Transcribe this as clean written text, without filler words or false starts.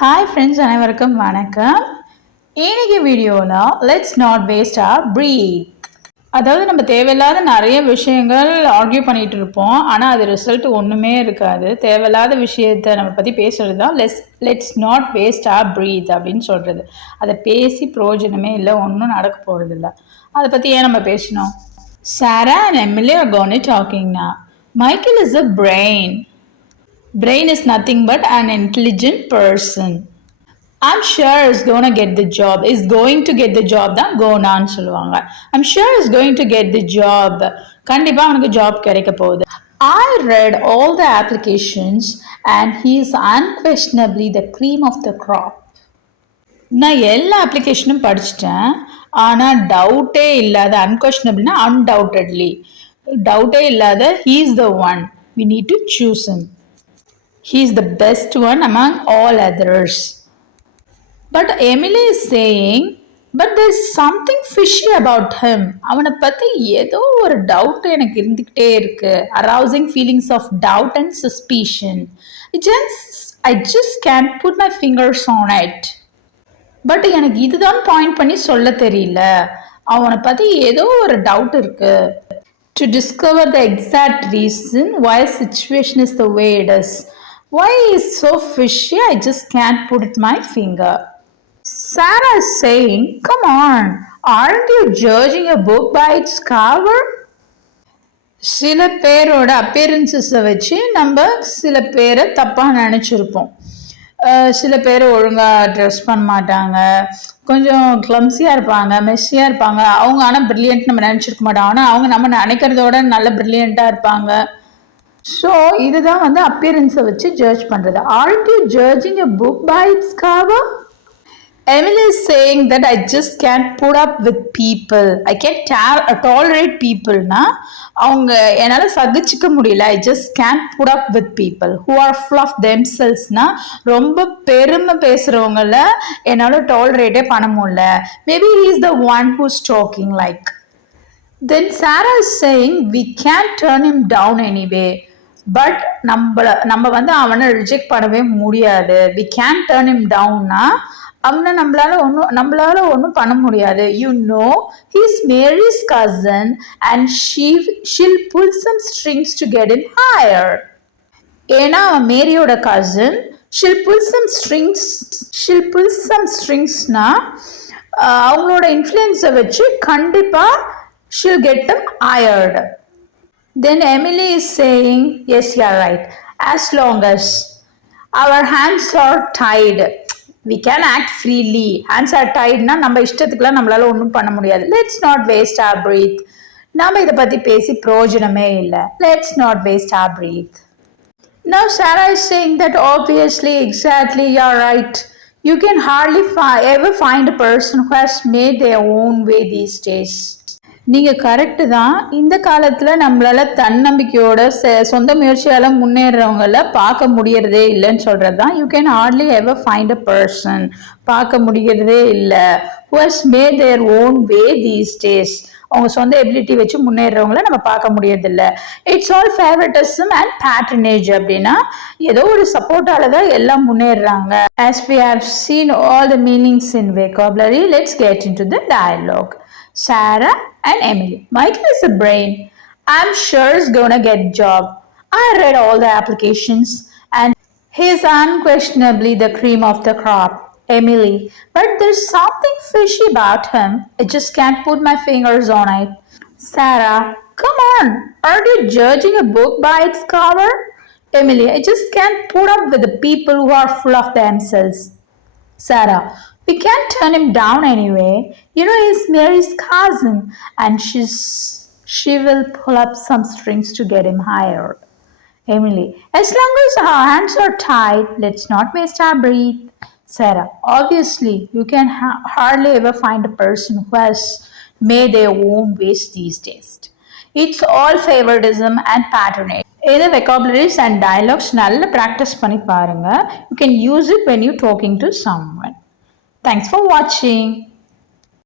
Hi friends, அனைவருக்கும் வணக்கம். இன்னைக்கு வீடியோவில் let's not waste our breath. அதாவது நம்ம தேவையில்லாத நிறைய விஷயங்கள் ஆர்கியூ பண்ணிகிட்டு இருப்போம், ஆனால் அது ரிசல்ட் ஒன்றுமே இருக்காது. தேவையில்லாத விஷயத்தை நம்ம பற்றி பேசுகிறது தான் let's not waste our breath அப்படின்னு சொல்கிறது. அதை பேசி பிரயோஜனமே இல்லை, ஒன்றும் நடக்க போகிறது இல்லை. அதை பற்றி ஏன் நம்ம பேசணும்? Sarah and Emily are going to talking now. Michael is a brain. Brain is nothing but an intelligent person. I'm sure is going to get the job. Is going to get the job தான் கோனான்னு சொல்லுவாங்க. I'm sure is going to get the job. கண்டிப்பாக அவனுக்கு ஜாப் கிடைக்க போகுது. I read all the applications and he is unquestionably the cream of the crop. நான் எல்லா அப்ளிகேஷனும் படிச்சிட்டேன், ஆனால் டவுட்டே இல்லாத, அன்கொஸ்ஷனபிள்னா அன்டவுட்டட்லி, டவுட்டே இல்லாத he is the one. We need to choose him. He is the best one among all others. But Emily is saying, but there's something fishy about him. அவனை பற்றி ஏதோ ஒரு டவுட் எனக்கு இருந்துக்கிட்டே இருக்கு. Arousing feelings of doubt and suspicion. I just can't put my fingers on it. But எனக்கு இதுதான் பாயிண்ட் பண்ணி சொல்ல தெரியல. அவனை பற்றி ஏதோ ஒரு டவுட் இருக்கு. To discover the exact reason why a situation is the way it is. Why is so fishy? I just can't put it my finger. Sarah is saying, come on, aren't you judging a book by its cover? சில பேரோட அப்பியரன்சஸை வச்சு நம்ம சில பேரை தப்பாக நினச்சிருப்போம். சில பேர் ஒழுங்காக ட்ரெஸ் பண்ண மாட்டாங்க, கொஞ்சம் கிளம்ஸியாக இருப்பாங்க, மெஸ்ஸியாக இருப்பாங்க. அவங்க ஆனால் ப்ரில்லியன்ட் நம்ம நினச்சிருக்க மாட்டோம், ஆனால் அவங்க நம்ம நினைக்கிறதோட நல்ல ப்ரில்லியண்ட்டாக இருப்பாங்க. ஸோ இதுதான் வந்து அப்பியரன்ஸை வச்சு ஜட்ஜ் பண்ணுறது. Aren't you judging a book by its cover? Emily is saying that I just can't put up with people. I can't tolerate people. அவங்க என்னால் சகிச்சிக்க முடியல. I just can't put up with people who are full of themselves. ரொம்ப பெருமை பேசுகிறவங்கள என்னால் டாலரேட்டே பண்ண முடியல. Maybe he is the one who's talking like. Then Sarah is saying we can't turn him down anyway. But நம்ம வந்து அவனை ரிஜெக்ட் பண்ணவே முடியாது. We can't turn him downனா அவனை நம்மளால ஒன்றும் பண்ண முடியாது. You know, he's Mary's cousin and she'll pull some strings to get him hired. ஏன்னா அவன் மேரியோட கசின். she'll pull some stringsனா அவங்களோட இன்ஃப்ளூயன்ஸை வச்சு கண்டிப்பாக she'll get them hired. Then Emily is saying, yes, you're right. As long as our hands are tied, we can act freely. Hands are tied na நம்ம இஷ்டத்துக்குலாம் நம்மளால ஒன்றும் பண்ண முடியாது. Let's not waste our breath. நாம இதை பற்றி பேசி பிரயோஜனமே இல்லை. Let's not waste our breath. Now Sarah is saying that obviously, exactly, you're right. You can hardly ever find a person who has made their own way these days. நீங்கள் கரெக்டு தான். இந்த காலத்தில் நம்மளால் தன்னம்பிக்கையோட சொந்த முயற்சியால் முன்னேறவங்கள பார்க்க முடியறதே இல்லைன்னு சொல்கிறது தான். You can hardly ever find a person, பார்க்க முடியறதே இல்லை, who has made their own way these days. அவங்க சொந்த எபிலிட்டி வச்சு முன்னேறவங்கள நம்ம பார்க்க முடியறதில்ல. It's all favouritism and patronage. அப்படின்னா ஏதோ ஒரு சப்போர்ட்டால தான் எல்லாம் முன்னேறாங்க. As we have seen all the meanings in vocabulary, let's get into the dialogue. Sarah and Emily. Michael is a brain. I'm sure he's gonna get a job. I read all the applications and he's unquestionably the cream of the crop. Emily, but there's something fishy about him. I just can't put my fingers on it. Sarah, come on, aren't you judging a book by its cover? Emily, I just can't put up with the people who are full of themselves. Sarah, we can't turn him down anyway. You know, he's Mary's cousin and she will pull up some strings to get him hired. Emily, as long as our hands are tied, let's not waste our breath. Sarah, obviously, you can hardly ever find a person who has made their own ways these days. It's all favoritism and patronage. Either vocabularies and dialogues நல்ல practice பண்ணி பாருங்க. You can use it when you're talking to someone. Thanks for watching.